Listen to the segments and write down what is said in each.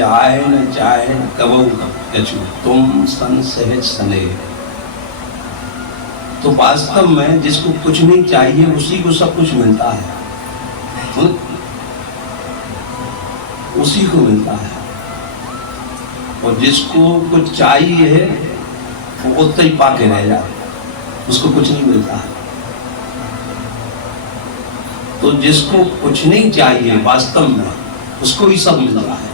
जाए न चाहे कबहू कछु तुम सन सहज सने। तो वास्तव में जिसको कुछ नहीं चाहिए उसी को सब कुछ मिलता है, उसी को मिलता है। और जिसको कुछ चाहिए वो उतना ही पाके रह जाए, उसको कुछ नहीं मिलता है। तो जिसको कुछ नहीं चाहिए वास्तव में उसको ही सब मिल रहा है।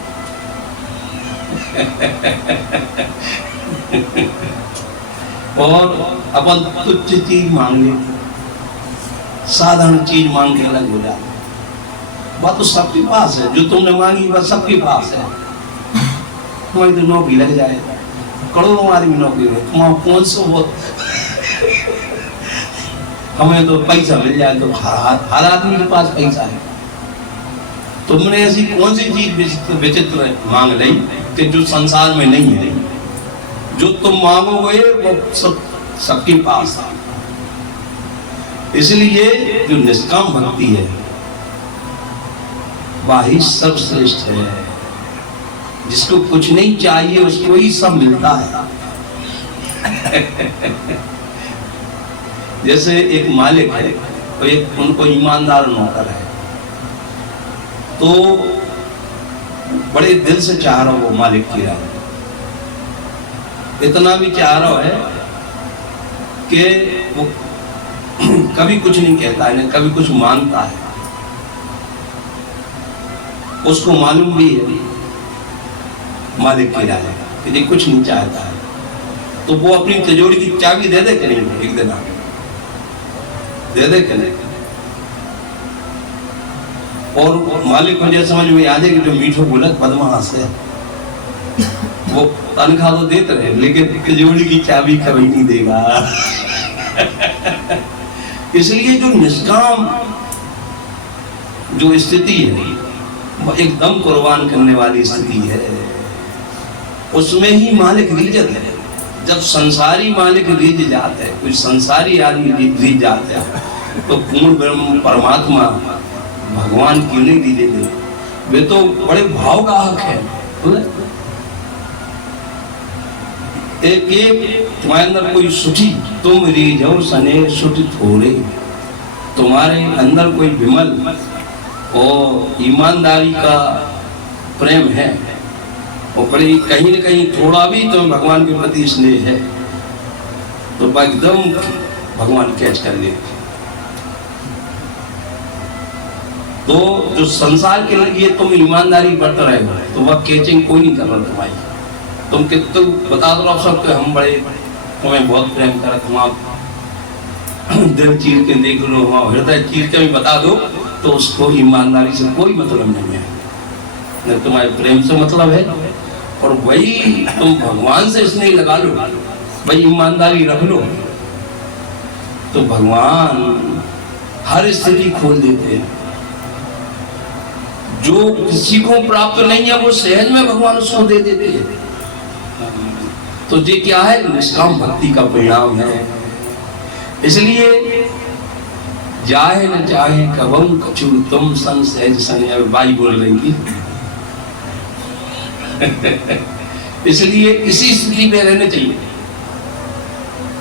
और अपन तुच्छ चीज मांगे, साधारण चीज मांगने लग हो जाए। बात तो सबके पास है, जो तुमने मांगी वह सबके पास है। तुम्हारी तो नौकरी लग जाए, करोड़ों आदमी नौकरी है, तुम्हारा 500 हमें तो पैसा मिल जाए तो हर आदमी के पास पैसा है। तुमने ऐसी कौन सी चीज विचित्र मांग ली कि जो संसार में नहीं है? जो तुम मांगोगे वो सबके पास है। इसलिए जो निष्काम भक्ति है वही सर्वश्रेष्ठ है। जिसको कुछ नहीं चाहिए उसको ही सब मिलता है। जैसे एक मालिक है तो एक उनको ईमानदार नौकर है, तो बड़े दिल से चाह रहा वो मालिक की राह, इतना भी चाह रहा है कि वो कभी कुछ नहीं कहता है, कभी कुछ मांगता है। उसको मालूम भी है मालिक की राह कि ये कुछ नहीं चाहता है, तो वो अपनी तिजोरी की चाबी दे दे कि नहीं, एक दिन आगे दे दे कि नहीं। और मालिक मुझे समझ में आ जाए कि जो मीठो बोलक बदमाश है, वो तनख्वाह तो देते रहे लेकिन तिजोरी की चाबी कभी नहीं देगा। इसलिए जो निष्काम जो स्थिति है वो एकदम कुर्बान करने वाली स्थिति है, उसमें ही मालिक रिजत है। जब संसारी मालिक रिझ जाते हैं, कोई संसारी आदमी रिझ जाते हैं, तो पूर्ण ब्रह्म परमात्मा भगवान क्यों नहीं रिझेंगे? वे तो बड़े भाव का हक है। एक तुम्हारे अंदर कोई सुखी तुम रिझो सने सुख थोड़े, तुम्हारे अंदर कोई विमल और ईमानदारी का प्रेम है और बड़ी कहीं न कहीं थोड़ा भी तुम्हें भगवान के प्रति स्नेह है, तो एकदम भगवान कैच कर लेते। तो जो संसार के लिए तुम ईमानदारी बरत रहे हो तो वह कैचिंग कोई नहीं कर रहा तुम्हारी। तुम कितने बता दो आप सबके हम बड़े तुम्हें बहुत प्रेम कर, तुम दिल चीर के देख लो, हृदय चीर के भी बता दो, तो उसको ईमानदारी से कोई मतलब नहीं है। तुम्हारे प्रेम से मतलब है। और वही तुम भगवान से स्नेह लगा लो, वही ईमानदारी रख लो, तो भगवान हर स्थिति खोल देते हैं। जो किसी को प्राप्त नहीं है वो सहज में भगवान उसको दे देते हैं। तो ये क्या है? निष्काम भक्ति का परिणाम है। इसलिए जाहे न चाहे कबहू कछु तुम सन सहज सने, बाई बोल रही थी। इसलिए इसी स्थिति में रहना चाहिए,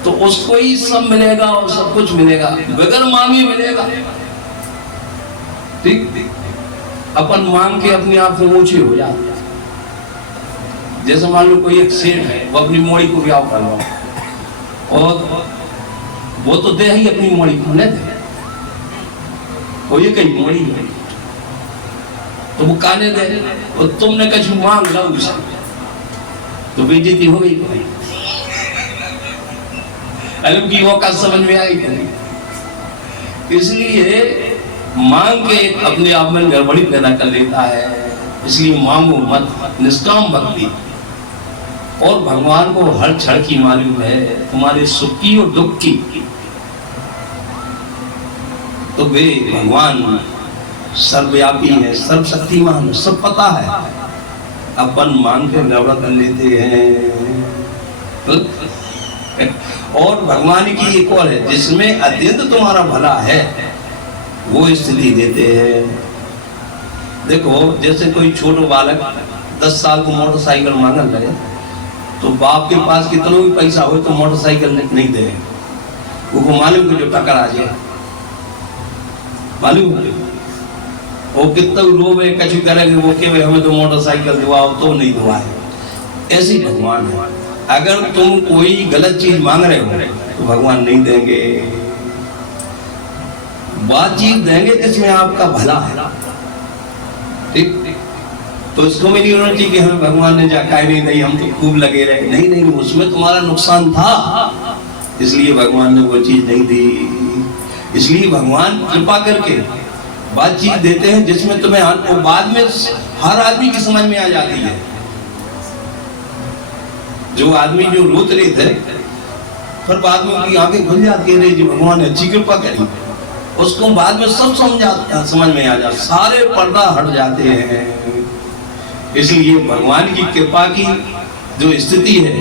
तो उसको ही सब मिलेगा और सब कुछ मिलेगा, बगैर मांगे मिलेगा। ठीक, अपन मांग के अपने आप से ऊंचे हो जाते। जैसे मान लो कोई एक सेठ है, वो अपनी मोड़ी को ब्याह कर रहा और वो तो दे ही अपनी मोड़ी को, नहीं दे वो ये कहीं मोड़ी है तो वो काने दे, और तुमने कछु मांग लो उसे तो बेइज्जती हो गई। अलग की वो का समझ में आई नहीं। इसलिए मांग के अपने आप में गड़बड़ी पैदा कर लेता है। इसलिए मांगो मत, निष्काम भक्ति। और भगवान को हर क्षण की मालूम है, तुम्हारे सुख की और दुख की। तो वे भगवान सर्वव्यापी है, सर्वशक्तिमान, सब पता है। अपन मांग के गड़बड़ कर लेते हैं। और भगवान की एक और है जिसमें अत्यंत तुम्हारा भला है, वो स्थिति देते हैं। देखो जैसे कोई छोटो बालक 10 साल को मोटरसाइकिल मांगन लगे तो बाप के पास कितना भी पैसा हो तो मोटरसाइकिल नहीं दे। वो मालूम कि जो टक्कर आ जाए, मालूम वो कितना रोवे कछु करेंगे, वो के हमें तो मोटरसाइकिल दिवाओ तो नहीं दिवाए। ऐसी भगवान है। अगर तुम कोई गलत चीज मांग रहे हो तो भगवान नहीं देंगे। बात चीज देंगे जिसमें आपका भला है, ठीक। तो इसको में नहीं होना चाहिए कि हमें भगवान ने जाका नहीं दी, हम तो खूब लगे रहे। नहीं नहीं, उसमें तुम्हारा नुकसान था, इसलिए भगवान ने वो चीज नहीं दी। इसलिए भगवान कृपा करके बात चीज देते हैं जिसमें तुम्हें बाद में हर आदमी की समझ में आ जाती है। जो आदमी जो रोत रहे थे फिर बाद में उनकी आंखें खुल जाती है, जी भगवान ने अच्छी कृपा करी, उसको बाद में सब समझ में आ जाता, सारे पर्दा हट जाते हैं। इसलिए भगवान की कृपा की जो स्थिति है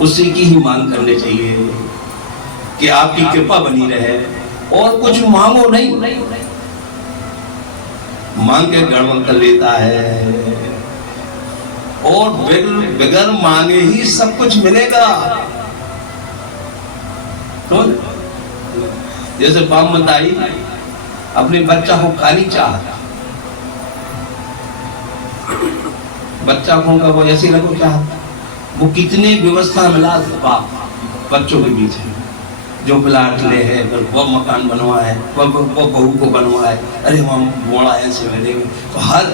उसी की ही मांग करनी चाहिए कि आपकी कृपा बनी रहे, और कुछ मांगो नहीं। मांग के गड़बड़ कर लेता है, और बगैर मांगे ही सब कुछ मिलेगा। तो जैसे बाप बताई अपने बच्चा को खाली चाहता, बच्चा को का वो ऐसी लगो चाहता, वो कितने व्यवस्था मिला बाप बच्चों के बीच है, जो प्लाट ले है, वो मकान बनवाए, वो बहू को बनवाए, अरे हम बोड़ा ऐसे मिलेंगे तो हर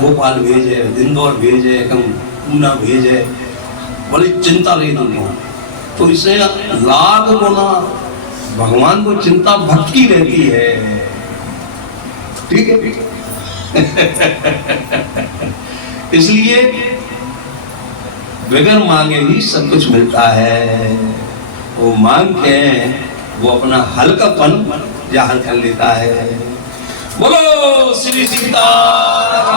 भोपाल भेजे, इंदौर भेजे, पूना भेजे, बड़ी चिंता ले दूंगा। तो इसे लाख गुना भगवान को चिंता भटकी रहती है, ठीक है। इसलिए बगैर मांगे ही सब कुछ मिलता है। वो मांग के वो अपना हल्कापन जाहिर कर लेता है। बोलो श्री सीताराम।